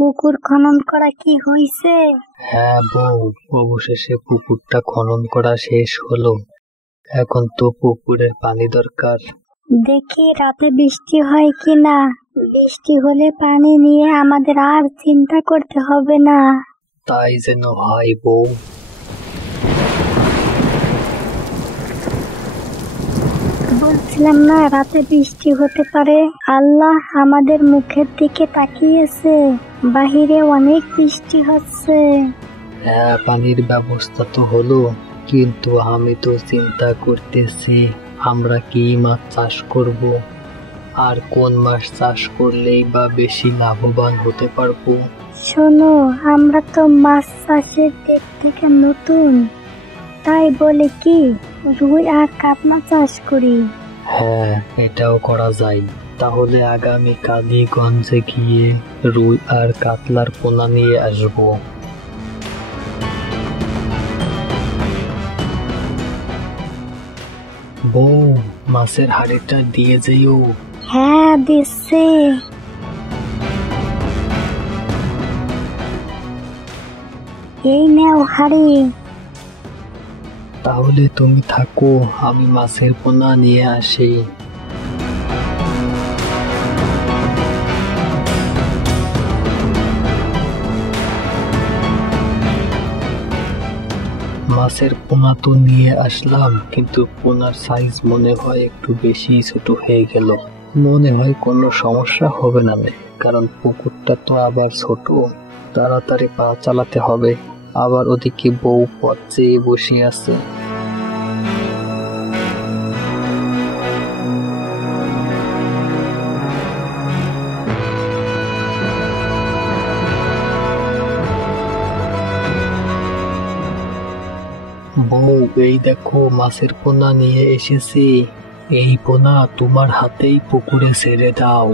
পুকুর খনন করা কি হয়েছে? হ্যাঁ বউ, অবশেষে পুকুরটা খনন করা শেষ হলো। এখন তো পুকুরের পানি দরকার। দেখি রাতে বৃষ্টি হয় কিনা। বৃষ্টি হলে পানি নিয়ে আমাদের আর চিন্তা করতে হবে না। তাই যেন হয় বউ। বলছিলাম না রাতে বৃষ্টি হতে পারে। আল্লাহ আমাদের মুখের দিকে তাকিয়েছে, বাহিরে অনেক বৃষ্টি হচ্ছে। হ্যাঁ, পানির ব্যবস্থা তো হলো, কিন্তু আমি তো চিন্তা করতেছি আমরা কি মাছ চাষ করব, আর কোন মাছ চাষ করলেই বা বেশি লাভবান হতে পারবো। শোনো, আমরা তো মাছ চাষের দিক থেকে নতুন, তাই বলে কি রুই আর কাতলা চাষ করি। হ্যাঁ, এটাও করা যায়। তাহলে আগামী কালীগঞ্জে গিয়ে রুই আর কাতলার পোনা নিয়ে আসবো। বউ, মাছের হাড়িটা দিয়ে যেও। হ্যাঁ দিচ্ছে। এই নাও হাড়ি। তাহলে তুমি থাকো, আমি মাছের পোনা নিয়ে আসি। মাছের পোনা তো নিয়ে আসলাম, কিন্তু পোনার সাইজ মনে হয় একটু বেশি ছোট হয়ে গেল। মনে হয় কোনো সমস্যা হবে না, কারণ পুকুরটা তো আবার ছোট। তাড়াতাড়ি পা চালাতে হবে। আবার ওদিকে বউ পথ চেয়ে বসে আছে। বউ, এই দেখো মাছের পোনা নিয়ে এসেছি। এই পোনা তোমার হাতেই পুকুরে ছেড়ে দাও।